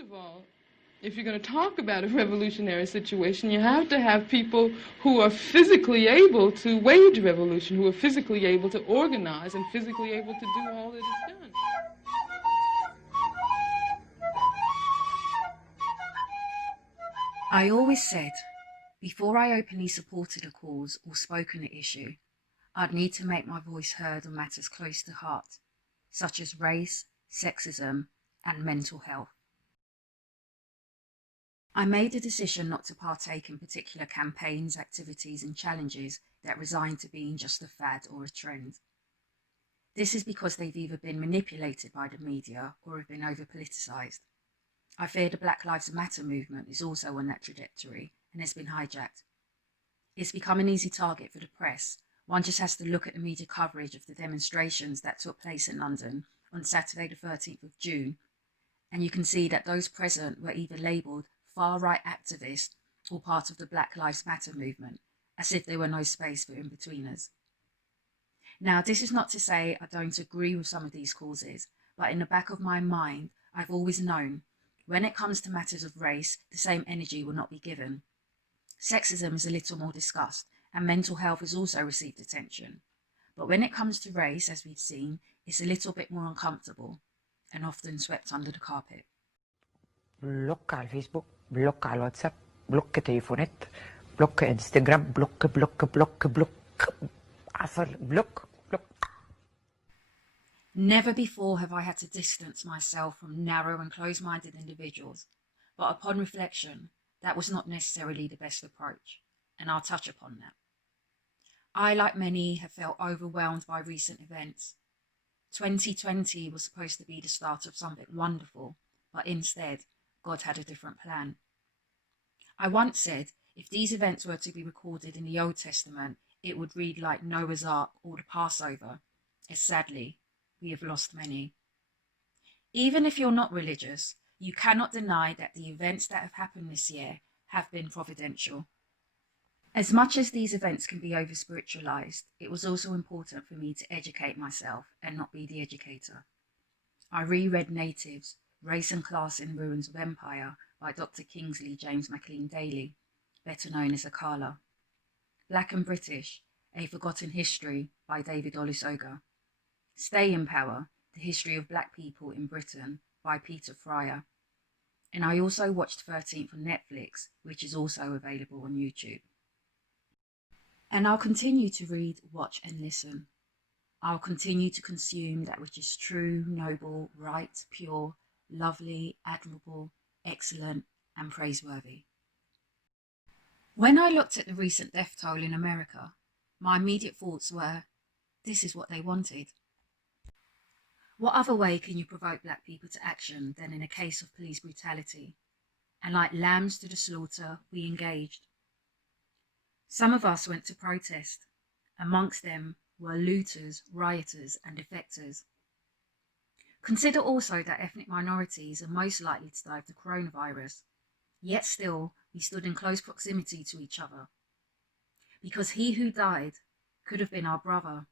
First of all, if you're going to talk about a revolutionary situation, you have to have people who are physically able to wage revolution, who are physically able to organize and physically able to do all that is done. I always said, before I openly supported a cause or spoke on an issue, I'd need to make my voice heard on matters close to heart, such as race, sexism, and mental health. I made a decision not to partake in particular campaigns, activities, and challenges that resigned to being just a fad or a trend. This is because they've either been manipulated by the media or have been over-politicised. I fear the Black Lives Matter movement is also on that trajectory and has been hijacked. It's become an easy target for the press. One just has to look at the media coverage of the demonstrations that took place in London on Saturday the 13th of June, and you can see that those present were either labelled far-right activists or part of the Black Lives Matter movement, as if there were no space for in-betweeners. Now, this is not to say I don't agree with some of these causes, but in the back of my mind, I've always known, when it comes to matters of race, the same energy will not be given. Sexism is a little more discussed, and mental health has also received attention. But when it comes to race, as we've seen, it's a little bit more uncomfortable, and often swept under the carpet. بلوك على الفيسبوك، بلوك على الواتساب، بلوك تليفونات، بلوك انستجرام، بلوك بلوك بلوك بلوك عصر بلوك بلوك. Never before have I had to distance myself from narrow and close-minded individuals, but upon reflection, that was not necessarily the best approach, and I'll touch upon that. I, like many, have felt overwhelmed by recent events. 2020 was supposed to be the start of something wonderful, but instead, God had a different plan. I once said, if these events were to be recorded in the Old Testament, it would read like Noah's Ark or the Passover, as sadly, we have lost many. Even if you're not religious, you cannot deny that the events that have happened this year have been providential. As much as these events can be over-spiritualized, it was also important for me to educate myself and not be the educator. I reread Natives, Race and Class in Ruins of Empire by Dr. Kingsley James MacLean Daly, better known as Akala. Black and British, A Forgotten History by David Olusoga. Stay in Power, The History of Black People in Britain by Peter Fryer. And I also watched 13th on Netflix, which is also available on YouTube. And I'll continue to read, watch and listen. I'll continue to consume that which is true, noble, right, pure, lovely, admirable, excellent and praiseworthy. When I looked at the recent death toll in America, my immediate thoughts were, this is what they wanted. What other way can you provoke black people to action than in a case of police brutality? And like lambs to the slaughter, we engaged. Some of us went to protest. Amongst them were looters, rioters and defectors. Consider also that ethnic minorities are most likely to die of the coronavirus, yet still we stood in close proximity to each other. Because he who died could have been our brother,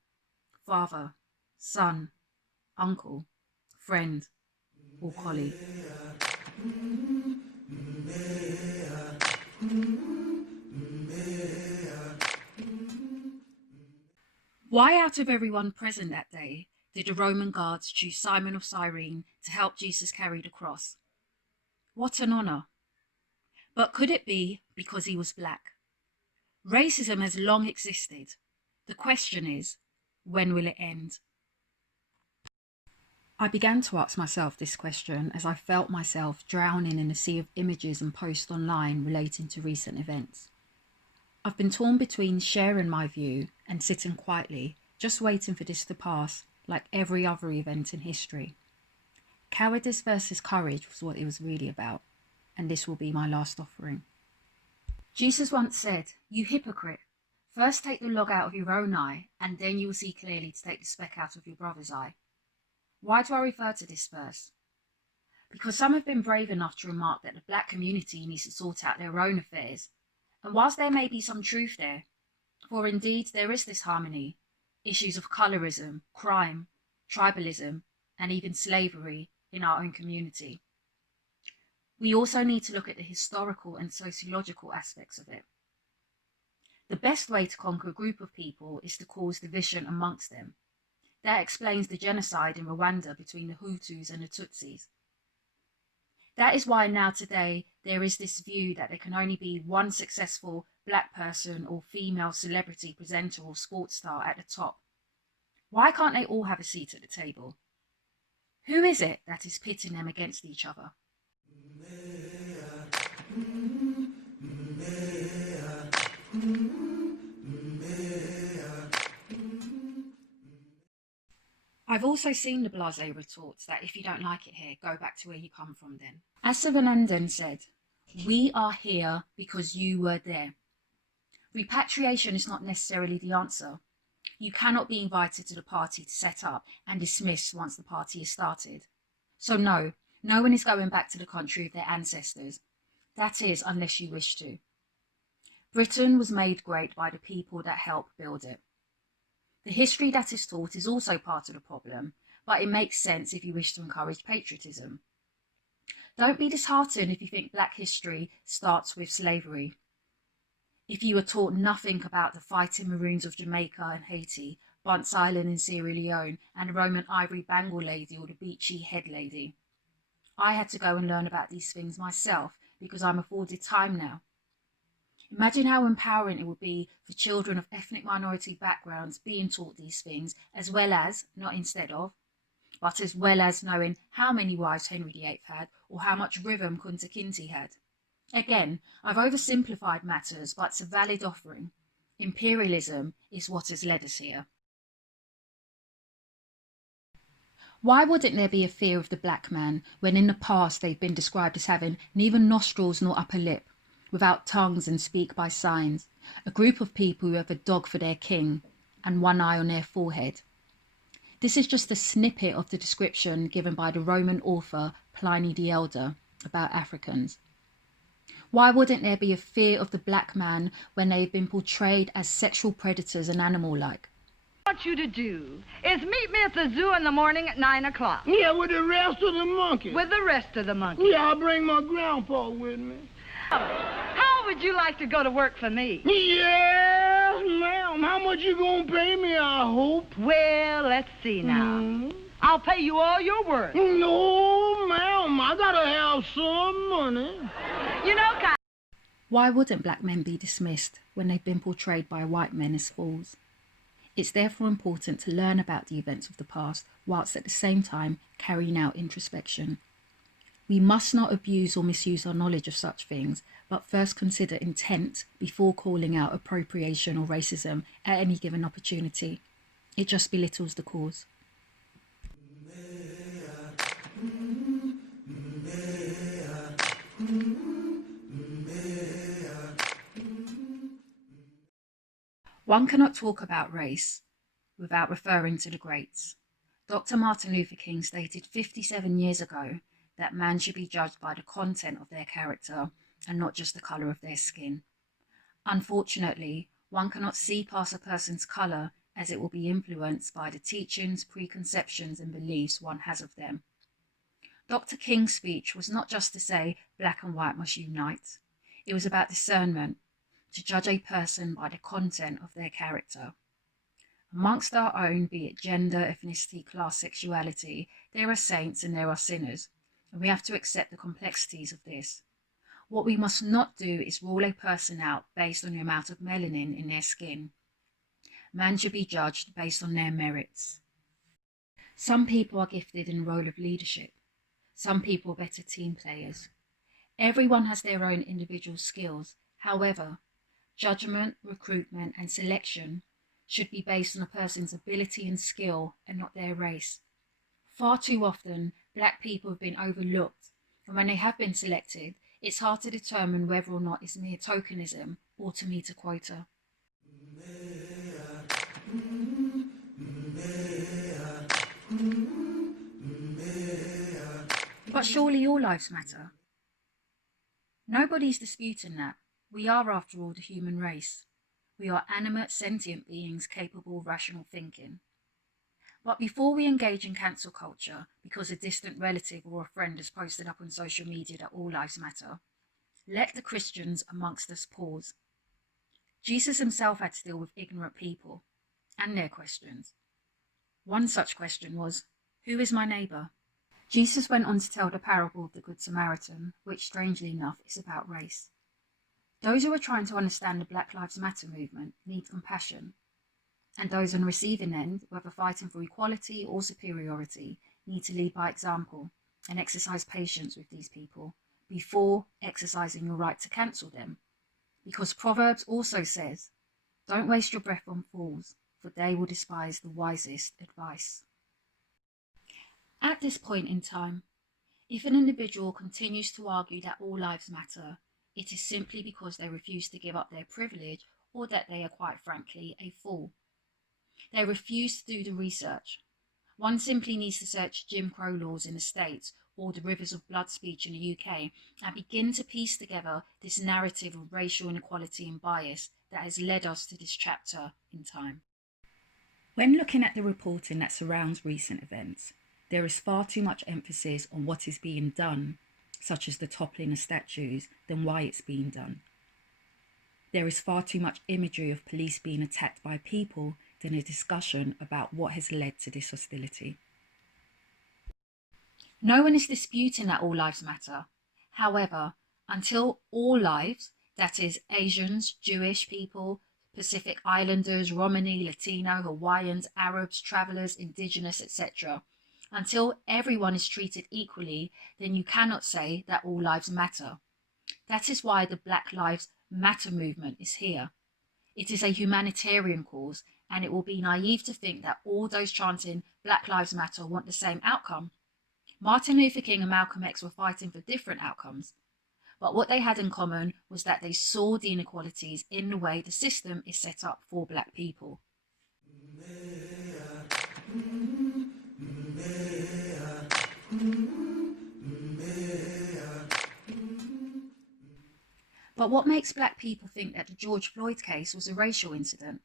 father, son, uncle, friend, or colleague. Why out of everyone present that day did the Roman guards choose Simon of Cyrene to help Jesus carry the cross? What an honour. But could it be because he was black? Racism has long existed. The question is, when will it end? I began to ask myself this question as I felt myself drowning in a sea of images and posts online relating to recent events. I've been torn between sharing my view and sitting quietly, just waiting for this to pass, like every other event in history. Cowardice versus courage was what it was really about, and this will be my last offering. Jesus once said, "You hypocrite, first take the log out of your own eye, and then you will see clearly to take the speck out of your brother's eye." Why do I refer to this verse? Because some have been brave enough to remark that the black community needs to sort out their own affairs, and whilst there may be some truth there, for indeed there is disharmony, issues of colorism, crime, tribalism, and even slavery in our own community. We also need to look at the historical and sociological aspects of it. The best way to conquer a group of people is to cause division amongst them. That explains the genocide in Rwanda between the Hutus and the Tutsis. That is why now today there is this view that there can only be one successful black person or female celebrity presenter or sports star at the top. Why can't they all have a seat at the table? Who is it that is pitting them against each other? I've also seen the blasé retorts that if you don't like it here, go back to where you come from then. As Sivanandan said, we are here because you were there. Repatriation is not necessarily the answer. You cannot be invited to the party to set up and dismissed once the party is started. So no one is going back to the country of their ancestors. That is, unless you wish to. Britain was made great by the people that helped build it. The history that is taught is also part of the problem, but it makes sense if you wish to encourage patriotism. Don't be disheartened if you think black history starts with slavery. If you were taught nothing about the fighting Maroons of Jamaica and Haiti, Bunce Island in Sierra Leone, and the Roman ivory bangle lady or the beachy head lady. I had to go and learn about these things myself because I'm afforded time now. Imagine how empowering it would be for children of ethnic minority backgrounds being taught these things, as well as, not instead of, but as well as knowing how many wives Henry VIII had or how much rhythm Kunta Kinte had. Again, I've oversimplified matters, but it's a valid offering. Imperialism is what has led us here. Why wouldn't there be a fear of the black man when in the past they've been described as having neither nostrils nor upper lip, without tongues and speak by signs, a group of people who have a dog for their king and one eye on their forehead? This is just a snippet of the description given by the Roman author Pliny the Elder about Africans. Why wouldn't there be a fear of the black man when they've been portrayed as sexual predators and animal-like? What I want you to do is meet me at the zoo in the morning at 9 o'clock. Yeah, with the rest of the monkeys. With the rest of the monkeys. Yeah, I'll bring my grandpa with me. How would you like to go to work for me? Yes, ma'am. How much you gonna pay me, I hope? Well, let's see now. I'll pay you all your worth. No, ma'am. I gotta have some money. You know, Why wouldn't black men be dismissed when they've been portrayed by white men as fools? It's therefore important to learn about the events of the past whilst at the same time carrying out introspection. We must not abuse or misuse our knowledge of such things, but first consider intent before calling out appropriation or racism at any given opportunity. It just belittles the cause. One cannot talk about race without referring to the greats. Dr. Martin Luther King stated 57 years ago that man should be judged by the content of their character and not just the colour of their skin. Unfortunately, one cannot see past a person's colour as it will be influenced by the teachings, preconceptions and beliefs one has of them. Dr. King's speech was not just to say black and white must unite. It was about discernment, to judge a person by the content of their character. Amongst our own, be it gender, ethnicity, class, sexuality, there are saints and there are sinners, and we have to accept the complexities of this. What we must not do is rule a person out based on the amount of melanin in their skin. Man should be judged based on their merits. Some people are gifted in the role of leadership. Some people are better team players. Everyone has their own individual skills. However, judgment, recruitment and selection should be based on a person's ability and skill and not their race. Far too often, black people have been overlooked, and when they have been selected, it's hard to determine whether or not it's mere tokenism or to meet a quota. But surely all lives matter. Nobody's disputing that. We are, after all, the human race. We are animate, sentient beings capable of rational thinking. But before we engage in cancel culture because a distant relative or a friend has posted up on social media that all lives matter, let the Christians amongst us pause. Jesus himself had to deal with ignorant people and their questions. One such question was, who is my neighbour? Jesus went on to tell the parable of the Good Samaritan, which strangely enough is about race. Those who are trying to understand the Black Lives Matter movement need compassion, and those on the receiving end, whether fighting for equality or superiority, need to lead by example and exercise patience with these people before exercising your right to cancel them. Because Proverbs also says, don't waste your breath on fools, for they will despise the wisest advice. At this point in time, if an individual continues to argue that all lives matter, it is simply because they refuse to give up their privilege or that they are quite frankly a fool. They refuse to do the research. One simply needs to search Jim Crow laws in the States or the Rivers of Blood speech in the UK and begin to piece together this narrative of racial inequality and bias that has led us to this chapter in time. When looking at the reporting that surrounds recent events, there is far too much emphasis on what is being done, such as the toppling of statues, than why it's being done. There is far too much imagery of police being attacked by people than a discussion about what has led to this hostility. No one is disputing that all lives matter. However, until all lives, that is Asians, Jewish people, Pacific Islanders, Romani, Latino, Hawaiians, Arabs, travellers, Indigenous, etc., until everyone is treated equally, then you cannot say that all lives matter. That is why the Black Lives Matter movement is here. It is a humanitarian cause, and it will be naive to think that all those chanting Black Lives Matter want the same outcome. Martin Luther King and Malcolm X were fighting for different outcomes, but what they had in common was that they saw the inequalities in the way the system is set up for Black people. But what makes Black people think that the George Floyd case was a racial incident?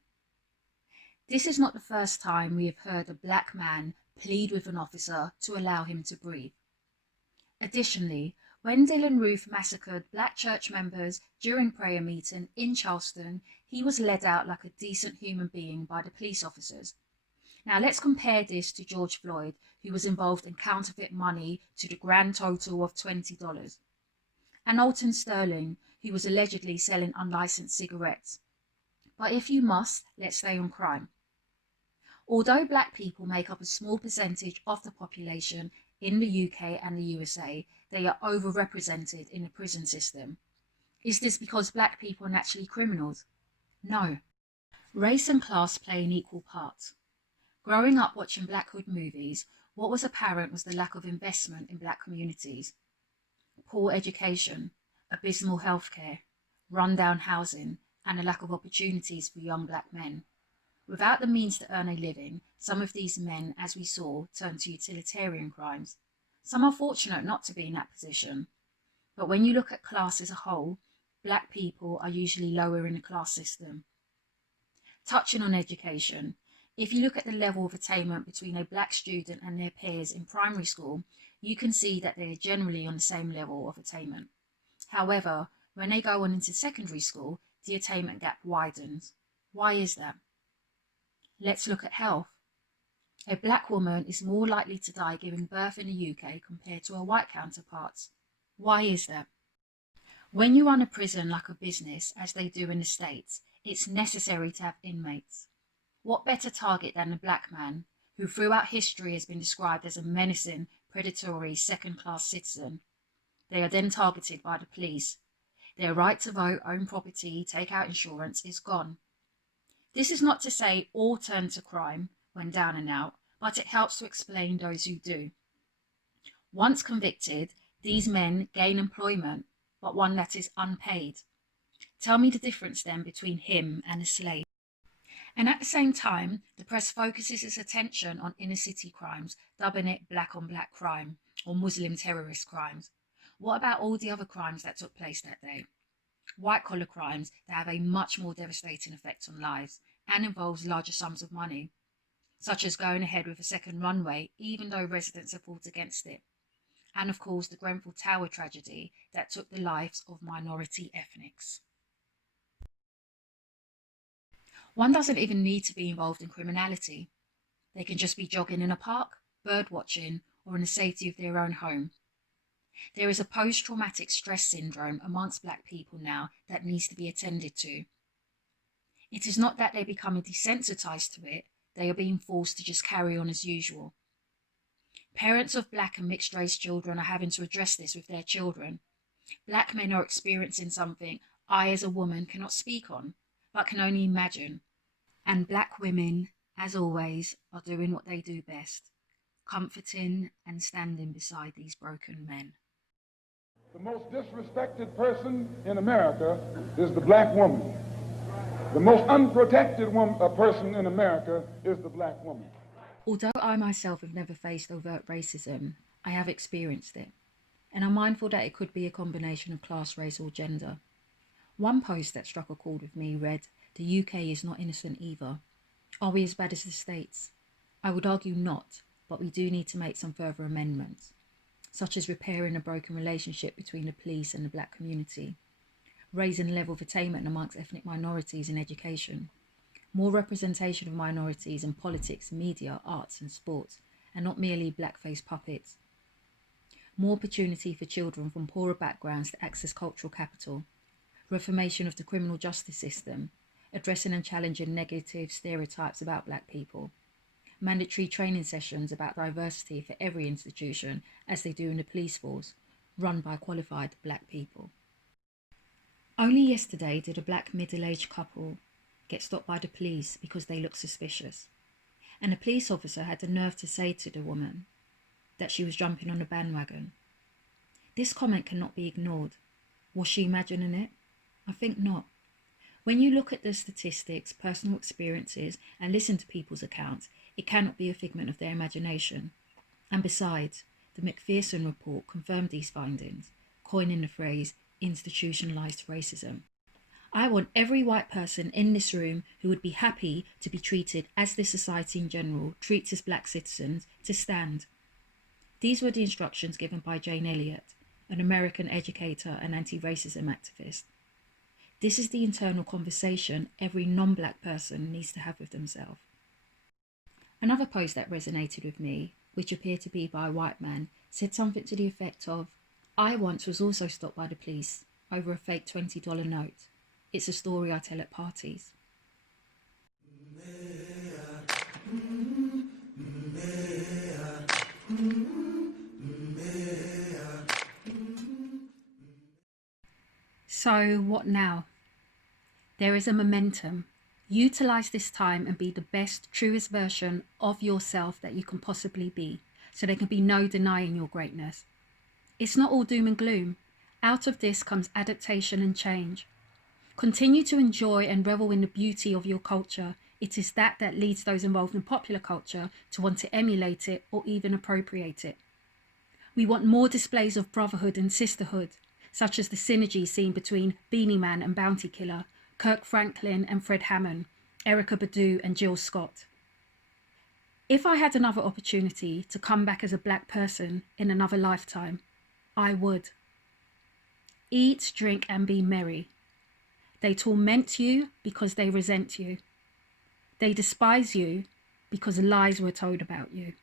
This is not the first time we have heard a Black man plead with an officer to allow him to breathe. Additionally, when Dylan Roof massacred Black church members during prayer meeting in Charleston, he was led out like a decent human being by the police officers. Now let's compare this to George Floyd, who was involved in counterfeit money to the grand total of $20. And Alton Sterling, who was allegedly selling unlicensed cigarettes. But if you must, let's stay on crime. Although Black people make up a small percentage of the population in the UK and the USA, they are overrepresented in the prison system. Is this because Black people are naturally criminals? No. Race and class play an equal part. Growing up watching Black Hood movies, what was apparent was the lack of investment in Black communities. Poor education, abysmal healthcare, rundown housing, and a lack of opportunities for young Black men. Without the means to earn a living, some of these men, as we saw, turn to utilitarian crimes. Some are fortunate not to be in that position. But when you look at class as a whole, Black people are usually lower in the class system. Touching on education, if you look at the level of attainment between a Black student and their peers in primary school, you can see that they are generally on the same level of attainment. However, when they go on into secondary school, the attainment gap widens. Why is that? Let's look at health. A Black woman is more likely to die giving birth in the UK compared to her white counterparts. Why is that? When you run a prison like a business, as they do in the States, it's necessary to have inmates. What better target than a Black man, who throughout history has been described as a menacing, predatory, second-class citizen? They are then targeted by the police. Their right to vote, own property, take out insurance is gone. This is not to say all turn to crime when down and out, but it helps to explain those who do. Once convicted, these men gain employment, but one that is unpaid. Tell me the difference then between him and a slave. And at the same time, the press focuses its attention on inner city crimes, dubbing it black on black crime or Muslim terrorist crimes. What about all the other crimes that took place that day? White collar crimes that have a much more devastating effect on lives and involves larger sums of money. such as going ahead with a second runway, even though residents have fought against it. And of course, the Grenfell Tower tragedy that took the lives of minority ethnics. One doesn't even need to be involved in criminality. They can just be jogging in a park, bird watching, or in the safety of their own home. There is a post-traumatic stress syndrome amongst Black people now that needs to be attended to. It is not that they're becoming desensitized to it, they are being forced to just carry on as usual. Parents of Black and mixed race children are having to address this with their children. Black men are experiencing something I as a woman cannot speak on, but can only imagine. And Black women, as always, are doing what they do best, comforting and standing beside these broken men. The most disrespected person in America is the Black woman. The most unprotected person in America is the Black woman. Although I myself have never faced overt racism, I have experienced it, and I'm mindful that it could be a combination of class, race, or gender. One post that struck a chord with me read, "The UK is not innocent either. Are we as bad as the States?" I would argue not, but we do need to make some further amendments, such as repairing a broken relationship between the police and the Black community, raising the level of attainment amongst ethnic minorities in education, more representation of minorities in politics, media, arts and sports, and not merely blackface puppets, more opportunity for children from poorer backgrounds to access cultural capital, reformation of the criminal justice system, addressing and challenging negative stereotypes about Black people, mandatory training sessions about diversity for every institution, as they do in the police force, run by qualified Black people. Only yesterday did a Black middle-aged couple get stopped by the police because they looked suspicious, and a police officer had the nerve to say to the woman that she was jumping on the bandwagon. This comment cannot be ignored. Was she imagining it? I think not. When you look at the statistics, personal experiences, and listen to people's accounts, it cannot be a figment of their imagination. And besides, the McPherson report confirmed these findings, coining the phrase institutionalized racism. I want every white person in this room who would be happy to be treated as this society in general treats as Black citizens to stand. These were the instructions given by Jane Elliott, an American educator and anti-racism activist. This is the internal conversation every non-Black person needs to have with themselves. Another post that resonated with me, which appeared to be by a white man, said something to the effect of, "I once was also stopped by the police over a fake $20 note. It's a story I tell at parties." So what now? There is a momentum. Utilize this time and be the best, truest version of yourself that you can possibly be, so there can be no denying your greatness. It's not all doom and gloom. Out of this comes adaptation and change. Continue to enjoy and revel in the beauty of your culture. It is that leads those involved in popular culture to want to emulate it or even appropriate it. We want more displays of brotherhood and sisterhood, such as the synergy seen between Beanie Man and Bounty Killer, Kirk Franklin and Fred Hammond, Erykah Badu and Jill Scott. If I had another opportunity to come back as a Black person in another lifetime, I would. Eat, drink and be merry. They torment you because they resent you. They despise you because lies were told about you.